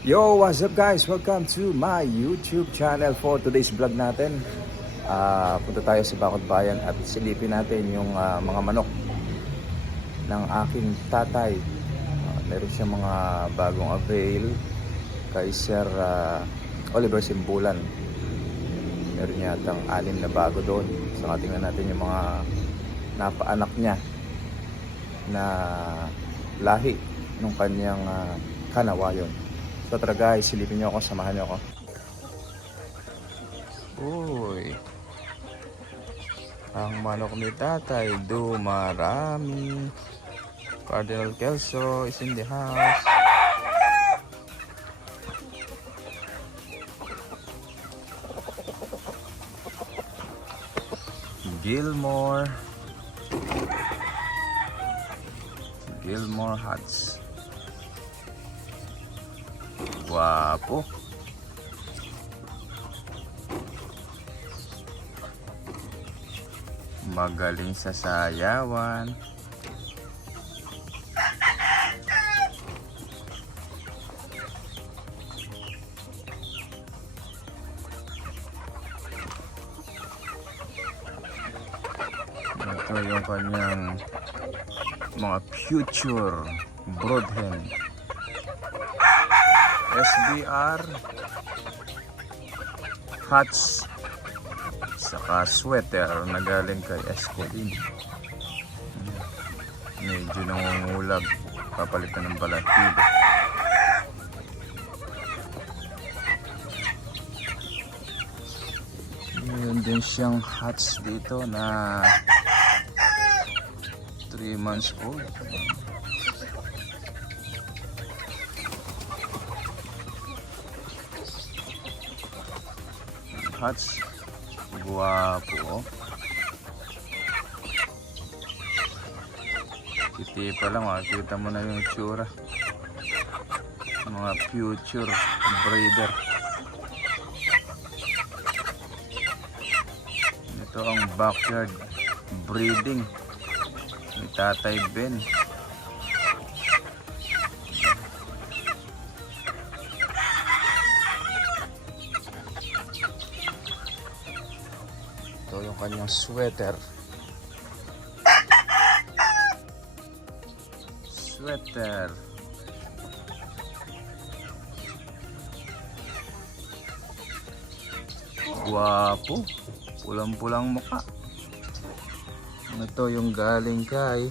Yo, what's up guys? Welcome to my YouTube channel. For today's vlog natin, punta tayo sa Bacot Bayan at silipin natin yung mga manok ng aking tatay. Meron siyang mga bagong avail kay Sir Oliver Simbulan. Meron yatang 6 na bago doon. So tingnan natin yung mga napaanak niya na lahi nung kanyang kanawayon. So tara guys, silipin nyo ako, samahan nyo ako. Uy, ang manok ni tatay, dumarami. Cardinal Kelso is in the house. Gilmore Hats. Guwapo. Magaling sa sayawan. Ito yung kanyang mga future broodhen. SBR hats saka sweater na galing kay Escolin. Medyo nangungulag, papalitan ng balahibo. Meron din siyang hats dito na 3 months old. Hats, guwapo. Kiti pa lang, makikita mo na yung itsura. Mga future breeder. Ito ang backyard breeding ni Tatay Ben. Ito yung kanyang sweater. Guwapo. Pulang-pulang mukha. Ito yung galing kay